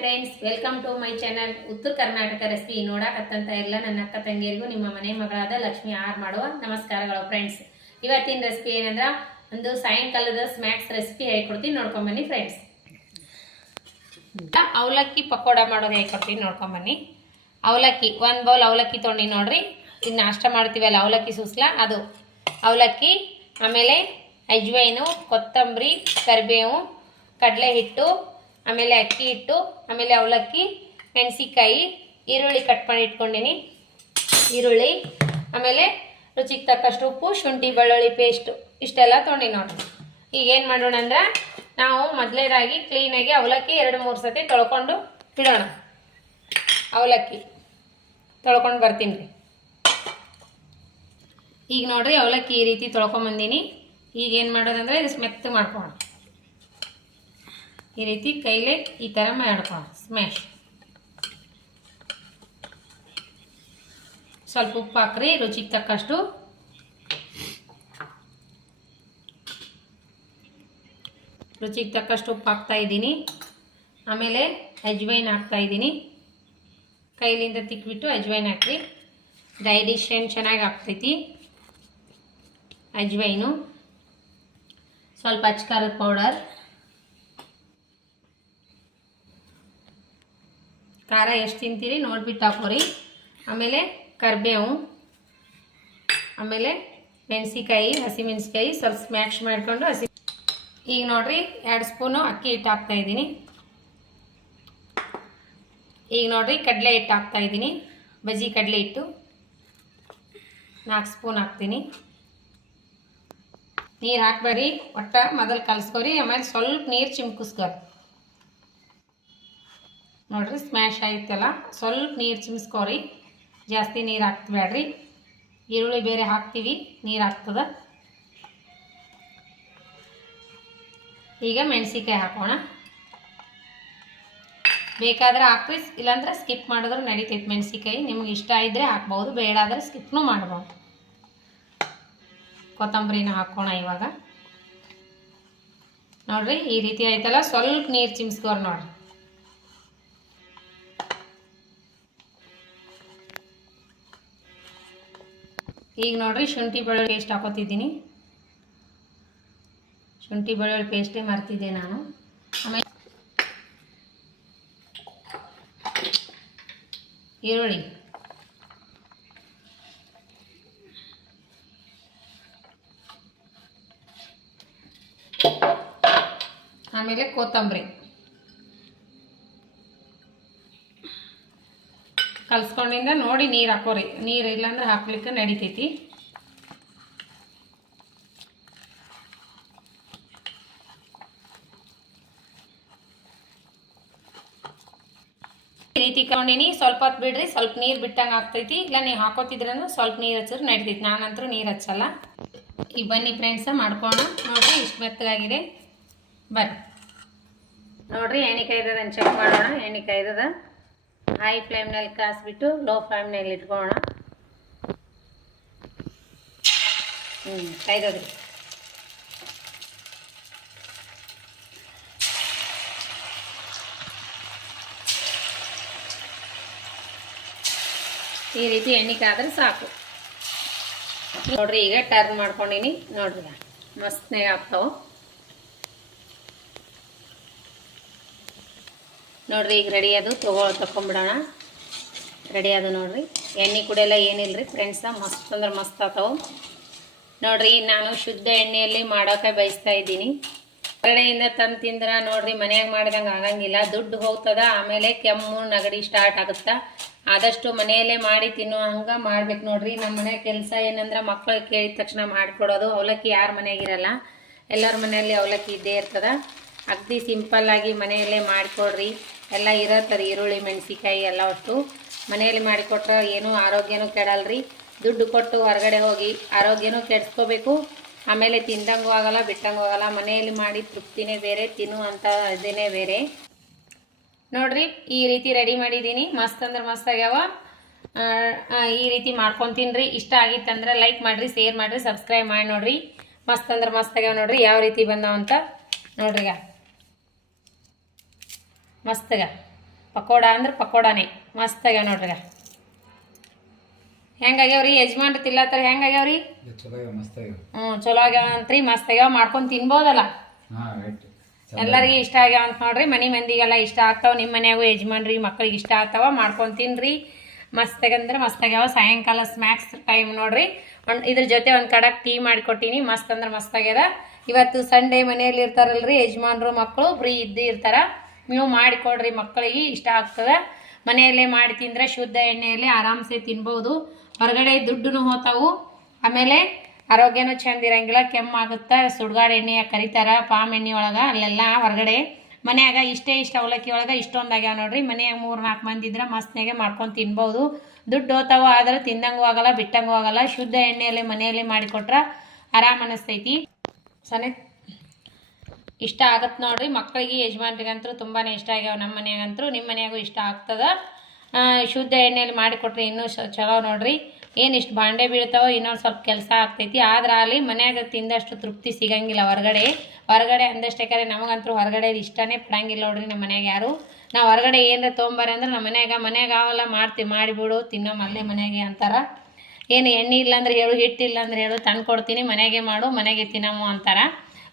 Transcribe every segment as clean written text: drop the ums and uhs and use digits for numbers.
Friends, welcome to my channel Uttara Karnataka recipe. ನೋಡಕತ್ತಂತ ಎಲ್ಲ ನನ್ನ ಅಕ್ಕ ತಂಗಿಯರಿಗೂ ನಿಮ್ಮ ಮನೆ ಮಗಳಾದ ಲಕ್ಷ್ಮಿ ಆರ್ ಮಾಡುವ ನಮಸ್ಕಾರಗಳು ಫ್ರೆಂಡ್ಸ್. ಇವತ್ತಿನ ರೆಸಿಪಿ ಏನಂದ್ರೆ ಒಂದು ಸಾಯಂಕಾಲದ ಸ್ನ್ಯಾಕ್ಸ್ ರೆಸಿಪಿ ಹೇಳ್ಕೊಡ್ತೀನಿ, ನೋಡ್ಕೊಂಬನ್ನಿ ಫ್ರೆಂಡ್ಸ್. ಅವಲಕ್ಕಿ ಪಕೋಡ ಮಾಡೋದು ಹೇಳ್ಕೊಡ್ತೀನಿ, ನೋಡ್ಕೊಂಬನ್ನಿ. ಅವಲಕ್ಕಿ ಒಂದು ಬೌಲ್ ಅವಲಕ್ಕಿ ತೊಗೊಂಡು ನೋಡ್ರಿ. ಈಗ ನಾಷ್ಟ ಮಾಡ್ತೀವಲ್ಲ ಅವಲಕ್ಕಿ ಸೂಸ್ಲ, ಅದು ಅವಲಕ್ಕಿ, ಆಮೇಲೆ ಅಜ್ವೈನು, ಕೊತ್ತಂಬರಿ, ಕರಿಬೇವು, ಕಡಲೆ ಹಿಟ್ಟು, ಆಮೇಲೆ ಅಕ್ಕಿ ಹಿಟ್ಟು, ಆಮೇಲೆ ಅವಲಕ್ಕಿ, ಮೆಣಸಿಕಾಯಿ, ಈರುಳ್ಳಿ ಕಟ್ ಮಾಡಿ ಇಟ್ಕೊಂಡಿನಿ, ಈರುಳ್ಳಿ, ಆಮೇಲೆ ರುಚಿಗೆ ತಕ್ಕಷ್ಟು ಉಪ್ಪು, ಶುಂಠಿ ಬೆಳ್ಳುಳ್ಳಿ ಪೇಸ್ಟು, ಇಷ್ಟೆಲ್ಲ ತೊಗೊಂಡು ನೋಡ್ರಿ. ಈಗ ಏನು ಮಾಡೋಣ ಅಂದ್ರೆ, ನಾವು ಮೊದಲೇದಾಗಿ ಕ್ಲೀನಾಗಿ ಅವಲಕ್ಕಿ 2-3 ಸತಿ ತೊಳ್ಕೊಂಡು ಇಡೋಣ. ಅವಲಕ್ಕಿ ತೊಳ್ಕೊಂಡು ಬರ್ತೀನಿ ರೀ. ಈಗ ನೋಡ್ರಿ ಅವಲಕ್ಕಿ ಈ ರೀತಿ ತೊಳ್ಕೊಂಬಂದೀನಿ. ಈಗ ಏನು ಮಾಡೋದಂದ್ರೆ ಇದು ಮೆತ್ತ ಮಾಡ್ಕೊಳ್ಳೋಣ. ಈ ರೀತಿ ಕೈಲೇ ಈ ಥರ ಮಾಡ್ಕೊಳ್ಳೋಣ, ಸ್ಮ್ಯಾಶ್. ಸ್ವಲ್ಪ ಉಪ್ಪು ಹಾಕ್ರಿ, ರುಚಿಗೆ ತಕ್ಕಷ್ಟು. ರುಚಿಗೆ ತಕ್ಕಷ್ಟು ಉಪ್ಪು ಹಾಕ್ತಾ ಇದ್ದೀನಿ. ಆಮೇಲೆ ಅಜ್ವೈನ್ ಹಾಕ್ತಾ ಇದ್ದೀನಿ. ಕೈಲಿಂದ ತಿಕ್ಬಿಟ್ಟು ಅಜ್ವೈನ್ ಹಾಕ್ರಿ, ಡೈಜೆಷನ್ ಚೆನ್ನಾಗಿ ಆಗ್ತೈತಿ. ಅಜ್ವೈನು, ಸ್ವಲ್ಪ ಅಚ್ಕಾರದ ಪೌಡರ್, ಖಾರ ಎಷ್ಟು ತಿಂತೀರಿ ನೋಡ್ಬಿಟ್ಟು ಹಾಕೋರಿ. ಆಮೇಲೆ ಕರಿಬೇವು, ಆಮೇಲೆ ಮೆಣಸಿಕಾಯಿ, ಹಸಿಮೆಣಸಿಕಾಯಿ ಸ್ವಲ್ಪ ಸ್ಮ್ಯಾಶ್ ಮಾಡಿಕೊಂಡು ಈಗ ನೋಡ್ರಿ 2 ಸ್ಪೂನು ಅಕ್ಕಿ ಹಿಟ್ಟು ಹಾಕ್ತಾ ಇದ್ದೀನಿ. ಈಗ ನೋಡ್ರಿ ಕಡಲೆ ಹಿಟ್ಟು ಹಾಕ್ತಾ ಇದ್ದೀನಿ, ಬಜ್ಜಿ ಕಡಲೆ ಹಿಟ್ಟು 4 ಸ್ಪೂನ್ ಹಾಕ್ತೀನಿ. ನೀರು ಹಾಕ್ಬೇಡಿ, ಒಟ್ಟ ಮೊದಲು ಕಲಸ್ಕೊರಿ, ಆಮೇಲೆ ಸ್ವಲ್ಪ ನೀರು ಚಿಮ್ಕಿಸ್ಕೊರಿ. ನೋಡ್ರಿ ಸ್ಮ್ಯಾಶ್ ಆಯ್ತಲ್ಲ, ಸ್ವಲ್ಪ ನೀರು ಚಿಮ್ಸ್ಕೊರಿ, ಜಾಸ್ತಿ ನೀರು ಹಾಕ್ಬೇಡ್ರಿ. ಈರುಳ್ಳಿ ಬೇರೆ ಹಾಕ್ತೀವಿ, ನೀರು ಹಾಕ್ತದ. ಈಗ ಮೆಣಸಿಕಾಯಿ ಹಾಕೋಣ. ಬೇಕಾದ್ರೆ ಹಾಕ್ರಿ, ಇಲ್ಲಾಂದ್ರೆ ಸ್ಕಿಪ್ ಮಾಡಿದ್ರೆ ನಡೀತೈತೆ. ಮೆಣಸಿಕಾಯಿ ನಿಮ್ಗೆ ಇಷ್ಟ ಇದ್ದರೆ ಹಾಕ್ಬೋದು, ಬೇಡ ಆದರೆ ಸ್ಕಿಪ್ನೂ ಮಾಡ್ಬೋದು. ಕೊತ್ತಂಬರಿನ ಹಾಕೋಣ ಇವಾಗ. ನೋಡ್ರಿ ಈ ರೀತಿ ಆಯ್ತಲ್ಲ, ಸ್ವಲ್ಪ ನೀರು ಚಿಮ್ಸ್ಕೋರಿ ನೋಡ್ರಿ. ಈಗ ನೋಡ್ರಿ ಶುಂಠಿ ಬೆಳ್ಳುಳ್ಳಿ ಪೇಸ್ಟ್ ಹಾಕೋತಿದ್ದೀನಿ. ಶುಂಠಿ ಬೆಳ್ಳುಳ್ಳಿ ಪೇಸ್ಟೇ ಮರ್ತಿದ್ದೆ ನಾನು. ಆಮೇಲೆ ಈರುಳ್ಳಿ, ಆಮೇಲೆ ಕೊತ್ತಂಬರಿ ಕಲ್ಸ್ಕೊಂಡಿಂದ ನೋಡಿ ನೀರು ಹಾಕೋರಿ. ನೀರು ಇಲ್ಲಾಂದ್ರೆ ಹಾಕ್ಲಿಕ್ಕೆ ನಡಿತೈತಿ. ಈ ರೀತಿ ಕೊಂಡಿನಿ, ಸ್ವಲ್ಪ ಹೊತ್ತು ಬಿಡ್ರಿ, ಸ್ವಲ್ಪ ನೀರು ಬಿಟ್ಟಂಗೆ ಆಗ್ತೈತಿ. ಇಲ್ಲ ನೀವು ಹಾಕೋತಿದ್ರಂದ್ರೆ ಸ್ವಲ್ಪ ನೀರು ಹಚ್ಚಿದ್ರೆ ನಡಿತೈತಿ. ನಾನಂತರೂ ನೀರು ಹಚ್ಚಲ್ಲ. ಈಗ ಬನ್ನಿ ಫ್ರೆಂಡ್ಸ ಮಾಡ್ಕೋಣ. ನೋಡ್ರಿ ಇಷ್ಟು ಮೆತ್ತಗಾಗಿದೆ. ಬರ್ರಿ ನೋಡ್ರಿ, ಎಣ್ಣೆ ಕಾಯ್ದದ ಚೆಕ್ ಮಾಡೋಣ. ಎಣ್ಣೆ ಕಾಯ್ದದ, ಹೈ ಫ್ಲೇಮ್ನಲ್ಲಿ ಕಾಯಿಸ್ಬಿಟ್ಟು ಲೋ ಫ್ಲೇಮ್ನಲ್ಲಿ ಇಟ್ಕೊಳ್ಳೋಣ. ಕಾಯ್ದದ್ರಿ. ಈ ರೀತಿ ಎಣ್ಣೆ ಕಾದ್ರೆ ಸಾಕು. ನೋಡ್ರಿ ಈಗ ಟರ್ನ್ ಮಾಡ್ಕೊಂಡಿನಿ. ನೋಡ್ರಿ ಮಸ್ತ್ನಾಗ ಆಗ್ತಾವ. ನೋಡ್ರಿ ಈಗ ರೆಡಿ ಅದು ತಗೊಂಬಿಡೋಣ. ರೆಡಿ ಅದು ನೋಡ್ರಿ. ಎಣ್ಣೆ ಕುಡಿಯೆಲ್ಲ ಏನಿಲ್ಲರಿ ಫ್ರೆಂಡ್ಸ, ಮಸ್ತ್ ಅಂದ್ರೆ ಮಸ್ತ್ ಆಗ್ತಾವ. ನೋಡ್ರಿ ನಾನು ಶುದ್ಧ ಎಣ್ಣೆಯಲ್ಲಿ ಮಾಡೋಕೆ ಬಯಸ್ತಾ ಇದ್ದೀನಿ. ಹೊರಗಡೆಯಿಂದ ತಂದು ತಿಂದ್ರೆ ನೋಡ್ರಿ ಮನ್ಯಾಗ ಮಾಡಿದಂಗೆ ಆಗಂಗಿಲ್ಲ, ದುಡ್ಡು ಹೋಗ್ತದ. ಆಮೇಲೆ ಕೆಮ್ಮು ನೆಗಡಿ ಸ್ಟಾರ್ಟ್ ಆಗುತ್ತಾ. ಆದಷ್ಟು ಮನೆಯಲ್ಲೇ ಮಾಡಿ ತಿನ್ನೋ ಹಂಗೆ ಮಾಡ್ಬೇಕು ನೋಡ್ರಿ. ನಮ್ಮ ಮನೆ ಕೆಲಸ ಏನಂದ್ರೆ ಮಕ್ಕಳು ಕೇಳಿದ ತಕ್ಷಣ ಮಾಡಿಕೊಡೋದು. ಅವಲಕ್ಕಿ ಯಾರ ಮನೆಯಾಗಿರಲ್ಲ, ಎಲ್ಲರ ಮನೆಯಲ್ಲಿ ಅವಲಕ್ಕಿ ಇದ್ದೇ ಇರ್ತದ. ಅಗದಿ ಸಿಂಪಲ್ಲಾಗಿ ಮನೆಯಲ್ಲೇ ಮಾಡಿಕೊಡ್ರಿ. ಎಲ್ಲ ಇರತ್ತರಿ, ಈರುಳ್ಳಿ ಮೆಣಸಿಕಾಯಿ ಎಲ್ಲ ಅಷ್ಟು ಮನೆಯಲ್ಲಿ ಮಾಡಿಕೊಟ್ರೆ ಏನೂ ಆರೋಗ್ಯನೂ ಕೆಡಲ್ರಿ. ದುಡ್ಡು ಕೊಟ್ಟು ಹೊರಗಡೆ ಹೋಗಿ ಆರೋಗ್ಯನೂ ಕೆಡಿಸ್ಕೋಬೇಕು, ಆಮೇಲೆ ತಿಂದಂಗೂ ಆಗಲ್ಲ, ಬಿಟ್ಟಂಗೂ ಆಗಲ್ಲ. ಮನೆಯಲ್ಲಿ ಮಾಡಿ ತೃಪ್ತಿನೇ ಬೇರೆ, ತಿನ್ನುವಂಥ ಇದೇನೇ ಬೇರೆ. ನೋಡ್ರಿ ಈ ರೀತಿ ರೆಡಿ ಮಾಡಿದ್ದೀನಿ. ಮಸ್ತ್ ಅಂದ್ರೆ ಮಸ್ತ್ ಆಗ್ಯಾವ. ಈ ರೀತಿ ಮಾಡ್ಕೊಂಡು ತಿನ್ರಿ. ಇಷ್ಟ ಆಗಿತ್ತಂದ್ರೆ ಲೈಕ್ ಮಾಡಿರಿ, ಶೇರ್ ಮಾಡಿರಿ, ಸಬ್ಸ್ಕ್ರೈಬ್ ಮಾಡಿ ನೋಡ್ರಿ. ಮಸ್ತ್ ಅಂದ್ರೆ ಮಸ್ತ್ ಆಗ್ಯಾವ ನೋಡ್ರಿ. ಯಾವ ರೀತಿ ಬಂದಾವಂತ ನೋಡ್ರಿ. ಮಸ್ತಗ ಪಕೋಡ ಅಂದ್ರೆ ಪಕೋಡಾನೇ ಮಸ್ತ್ ಆಗ್ಯಾವ ನೋಡ್ರಿ. ಹೆಂಗಾಗ್ಯಾವ್ರಿ ಯಜಮಾನ್ರು ತಿಲ್ಲತ್ತಾರ? ಹೆಂಗಾಗ್ಯಾವ್ರಿ? ಚಲೋ ಆಗ್ಯಾವ ಅಂತ್ರಿ, ಮಸ್ತ್ ಆಗ್ಯಾವ. ಮಾಡ್ಕೊಂಡು ತಿನ್ಬೋದಲ್ಲ? ಎಲ್ಲರಿಗೂ ಇಷ್ಟ ಆಗ್ಯಾವ ಅಂತ ನೋಡ್ರಿ. ಮನೆ ಮಂದಿಗೆಲ್ಲ ಇಷ್ಟ ಆಗ್ತಾವ. ನಿಮ್ಮ ಮನ್ಯಾಗೂ ಯಜಮಾನ್ರಿಗೆ ಮಕ್ಳಿಗೆ ಇಷ್ಟ ಆಗ್ತಾವ. ಮಾಡ್ಕೊಂಡು ತಿನ್ರಿ. ಮಸ್ತಾಗಂದ್ರೆ ಮಸ್ತ್ ಆಗ್ಯಾವ. ಸಾಯಂಕಾಲ ಸ್ನ್ಯಾಕ್ಸ್ ಟೈಮ್ ನೋಡ್ರಿ. ಇದ್ರ ಜೊತೆ ಒಂದು ಕಡಕ್ ಟೀ ಮಾಡಿಕೊಟ್ಟಿನಿ. ಮಸ್ತ್ ಅಂದ್ರೆ ಮಸ್ತ್ ಆಗ್ಯದ. ಇವತ್ತು ಸಂಡೇ ಮನೆಯಲ್ಲಿ ಇರ್ತಾರಲ್ರಿ ಯಜಮಾನ್ರು, ಮಕ್ಕಳು ಫ್ರೀ ಇರ್ತಾರ. ನೀವು ಮಾಡಿಕೊಡ್ರಿ, ಮಕ್ಕಳಿಗೆ ಇಷ್ಟ ಆಗ್ತದೆ. ಮನೆಯಲ್ಲೇ ಮಾಡಿ ತಿಂದ್ರೆ ಶುದ್ಧ ಎಣ್ಣೆಯಲ್ಲಿ ಆರಾಮ್ಸೆ ತಿನ್ಬೋದು. ಹೊರಗಡೆ ದುಡ್ಡು ಹೋತಾವು, ಆಮೇಲೆ ಆರೋಗ್ಯನೂ ಚಂದ ಇರಂಗಿಲ್ಲ, ಕೆಮ್ಮಾಗುತ್ತೆ. ಸುಡ್ಗಾಡು ಎಣ್ಣೆ ಕರಿತಾರ ಪಾಮ್ ಎಣ್ಣೆ ಒಳಗೆ, ಅಲ್ಲೆಲ್ಲ ಹೊರಗಡೆ. ಮನ್ಯಾಗ ಇಷ್ಟ ಅವಲಕ್ಕಿ ಒಳಗೆ ಇಷ್ಟೊಂದು ಆಗ್ಯಾವ ನೋಡ್ರಿ. ಮನ್ಯಾಗ 3-4 ಮಂದಿ ಇದ್ರೆ ಮಸ್ತ್ನಾಗೆ ಮಾಡ್ಕೊಂಡು ತಿನ್ಬೋದು. ದುಡ್ಡು ಹೋತಾವ, ಆದ್ರೆ ತಿಂದಂಗೂ ಆಗಲ್ಲ, ಬಿಟ್ಟಂಗೂ ಆಗಲ್ಲ. ಶುದ್ಧ ಎಣ್ಣೆಯಲ್ಲಿ ಮನೆಯಲ್ಲೇ ಮಾಡಿಕೊಟ್ರೆ ಆರಾಮ್ ಅನಿಸ್ತೈತಿ. ಇಷ್ಟ ಆಗತ್ತೆ ನೋಡ್ರಿ. ಮಕ್ಕಳಿಗೆ ಯಜಮಾನ್ರಿಗಂತೂ ತುಂಬಾ ಇಷ್ಟ ಆಗ್ಯಾವ. ನಮ್ಮ ಮನ್ಯಾಗಂತೂ, ನಿಮ್ಮ ಮನ್ಯಾಗೂ ಇಷ್ಟ ಆಗ್ತದ. ಶುದ್ಧ ಎಣ್ಣೆಯಲ್ಲಿ ಮಾಡಿಕೊಟ್ರೆ ಇನ್ನೂ ಚಲೋ ನೋಡ್ರಿ. ಏನಿಷ್ಟು ಬಾಂಡೆ ಬೀಳ್ತಾವೋ ಇನ್ನೊಂದು ಸ್ವಲ್ಪ ಕೆಲಸ ಆಗ್ತೈತಿ. ಆದ್ರೆ ಅಲ್ಲಿ ಮನ್ಯಾಗ ತಿಂದಷ್ಟು ತೃಪ್ತಿ ಸಿಗಂಗಿಲ್ಲ ಹೊರಗಡೆ ಅಂದಷ್ಟೇ. ನಮಗಂತೂ ಹೊರಗಡೆ ಇಷ್ಟನೇ ಪಡಂಗಿಲ್ಲ ನೋಡ್ರಿ. ನಮ್ಮ ಮನ್ಯಾಗ ಯಾರು ನಾವು ಹೊರಗಡೆ ಏನರ ತೊಗೊಂಬಾರ ಅಂದ್ರೆ ನಮ್ಮ ಮನ್ಯಾಗ ಅವೆಲ್ಲ ಮಾಡಿಬಿಡು ತಿನ್ನೋ ಮಲ್ಲೆ ಮನೆಯಾಗೆ ಅಂತಾರ. ಏನು ಎಣ್ಣೆ ಇಲ್ಲಾಂದ್ರೆ ಹೇಳು, ಹಿಟ್ಟಿಲ್ಲ ಅಂದ್ರೆ ಹೇಳು, ತಂದು ಕೊಡ್ತೀನಿ, ಮನೆಯಾಗೆ ಮಾಡು, ಮನೆಗೆ ತಿನ್ನಮ್ಮು ಅಂತಾರ.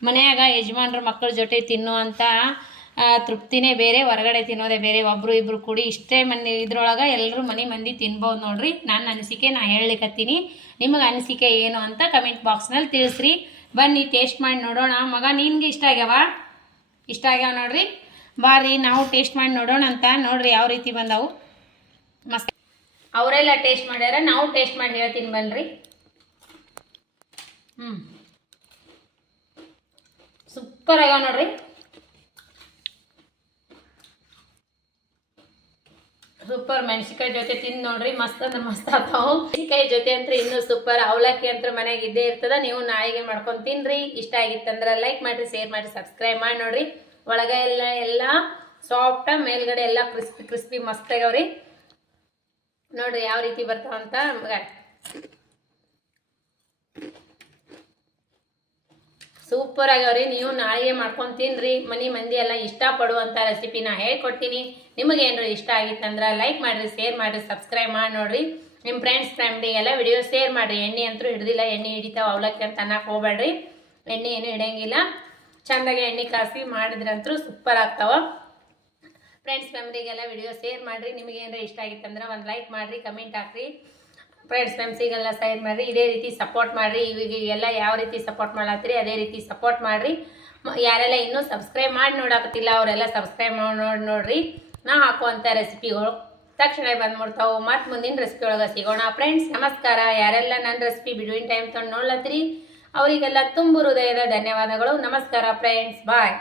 ಮನ್ಯಾಗ ಯಜಮಾನ್ರ ಮಕ್ಕಳ ಜೊತೆ ತಿನ್ನುವಂಥ ತೃಪ್ತಿನೇ ಬೇರೆ, ಹೊರಗಡೆ ತಿನ್ನೋದೇ ಬೇರೆ. ಒಬ್ಬರು ಇಬ್ಬರು ಕೂಡಿ ಇಷ್ಟೇ ಇದ್ರೊಳಗೆ ಎಲ್ಲರೂ ಮನೆ ಮಂದಿ ತಿನ್ಬೋದು ನೋಡ್ರಿ. ನನ್ನ ಅನಿಸಿಕೆ ನಾ ಹೇಳಲಿಕ್ಕತ್ತೀನಿ. ನಿಮಗೆ ಅನಿಸಿಕೆ ಏನು ಅಂತ ಕಮೆಂಟ್ ಬಾಕ್ಸ್ನಲ್ಲಿ ತಿಳಿಸ್ರಿ. ಬನ್ನಿ ಟೇಸ್ಟ್ ಮಾಡಿ ನೋಡೋಣ. ಮಗ ನಿನ್ಗೆ ಇಷ್ಟ ಆಗ್ಯಾವ ನೋಡ್ರಿ. ಬಾರಿ ನಾವು ಟೇಸ್ಟ್ ಮಾಡಿ ನೋಡೋಣ ಅಂತ. ನೋಡ್ರಿ ಯಾವ ರೀತಿ ಬಂದವು, ಮಸ್ತ್. ಅವರೆಲ್ಲ ಟೇಸ್ಟ್ ಮಾಡ್ಯಾರ, ನಾವು ಟೇಸ್ಟ್ ಮಾಡಿ ಹೇಳ್ತೀನಿ ಬನ್ರಿ. ಸೂಪರ್ ಆಗ್ಯಾವ ನೋಡ್ರಿ. ಸೂಪರ್. ಮೆಣಸಿಕಾಯಿ ಜೊತೆ ತಿಂದು ನೋಡ್ರಿ, ಮಸ್ತ್ ಅಂದ್ರೆ ಮಸ್ತ್ ಆಗ್ತಾವು. ಮೆಣಸಿಕಾಯಿ ಜೊತೆ ಅಂತ ಇನ್ನೂ ಸೂಪರ್. ಅವಲಕ್ಕಿ ಅಂತ ಮನೆಗೆ ಇದ್ದೇ ಇರ್ತದ. ನೀವು ನಾಯಿಗೆ ಮಾಡ್ಕೊಂಡು ತಿನ್ರಿ. ಇಷ್ಟ ಆಗಿತ್ತಂದ್ರೆ ಲೈಕ್ ಮಾಡಿರಿ, ಶೇರ್ ಮಾಡಿ, ಸಬ್ಸ್ಕ್ರೈಬ್ ಮಾಡಿ ನೋಡ್ರಿ. ಒಳಗೆ ಎಲ್ಲ ಸಾಫ್ಟ, ಮೇಲ್ಗಡೆ ಎಲ್ಲ ಕ್ರಿಸ್ಪಿ ಮಸ್ತ್ ಆಗ್ಯಾವ್ರಿ. ನೋಡ್ರಿ ಯಾವ ರೀತಿ ಬರ್ತಾವಂತ. ಸೂಪರ್ ಆಗ್ಯಾವ್ರಿ. ನೀವು ನಾಳೆಗೆ ಮಾಡ್ಕೊಂಡು ತಿನ್ರಿ. ಮನೆ ಮಂದಿ ಎಲ್ಲ ಇಷ್ಟಪಡುವಂಥ ರೆಸಿಪಿನ ಹೇಳ್ಕೊಡ್ತೀನಿ. ನಿಮಗೇನು ಇಷ್ಟ ಆಗಿತ್ತಂದ್ರೆ ಲೈಕ್ ಮಾಡಿರಿ, ಶೇರ್ ಮಾಡಿರಿ, ಸಬ್ಸ್ಕ್ರೈಬ್ ಮಾಡಿ ನೋಡ್ರಿ. ನಿಮ್ಮ ಫ್ರೆಂಡ್ಸ್ ಫ್ಯಾಮಿಲಿಗೆಲ್ಲ ವಿಡಿಯೋ ಶೇರ್ ಮಾಡಿರಿ. ಎಣ್ಣೆ ಅಂತೂ ಹಿಡ್ದಿಲ್ಲ, ಎಣ್ಣೆ ಹಿಡಿತಾವ ಅವಲಕ್ಕಿ ಅಂತ ಅನ್ನಕ್ಕೆ ಹೋಗ್ಬೇಡ್ರಿ. ಎಣ್ಣೆ ಏನು ಹಿಡಿಯಂಗಿಲ್ಲ. ಚೆಂದಾಗಿ ಎಣ್ಣೆ ಕಾಸಿ ಮಾಡಿದ್ರಂತೂ ಸೂಪರ್ ಆಗ್ತಾವ. ಫ್ರೆಂಡ್ಸ್ ಫ್ಯಾಮಿಲಿಗೆಲ್ಲ ವಿಡಿಯೋ ಶೇರ್ ಮಾಡಿರಿ. ನಿಮಗೇನಾರ ಇಷ್ಟ ಆಗಿತ್ತಂದ್ರೆ ಒಂದು ಲೈಕ್ ಮಾಡಿರಿ, ಕಮೆಂಟ್ ಹಾಕ್ರಿ. ಫ್ರೆಂಡ್ಸ್ ಫ್ಯಾಮಿಲಿಗೆಲ್ಲ ಶೇರ್ ಮಾಡಿರಿ. ಇದೇ ರೀತಿ ಸಪೋರ್ಟ್ ಮಾಡಿರಿ. ಇವಾಗೆಲ್ಲ ಯಾವ ರೀತಿ ಸಪೋರ್ಟ್ ಮಾಡತ್ತೀರಿ ಅದೇ ರೀತಿ ಸಪೋರ್ಟ್ ಮಾಡಿರಿ. ಯಾರೆಲ್ಲ ಇನ್ನೂ ಸಬ್ಸ್ಕ್ರೈಬ್ ಮಾಡಿ ನೋಡಾಕತ್ತಿಲ್ಲ ಅವರೆಲ್ಲ ಸಬ್ಸ್ಕ್ರೈಬ್ ಮಾಡಿ ನೋಡ್ರಿ. ನಾ ಹಾಕುವಂಥ ರೆಸಿಪಿಗಳು ತಕ್ಷಣ ಬಂದ್ಬಿಡ್ತಾವೆ. ಮತ್ತು ಮುಂದಿನ ರೆಸಿಪಿ ಒಳಗೆ ಸಿಗೋಣ. ಫ್ರೆಂಡ್ಸ್ ನಮಸ್ಕಾರ. ಯಾರೆಲ್ಲ ನನ್ನ ರೆಸಿಪಿ ಬಿಡುವಿನ ಟೈಮ್ ತೊಗೊಂಡು ನೋಡ್ಲತ್ತೀರಿ ಅವರಿಗೆಲ್ಲ ತುಂಬ ಹೃದಯದ ಧನ್ಯವಾದಗಳು. ನಮಸ್ಕಾರ ಫ್ರೆಂಡ್ಸ್, ಬಾಯ್.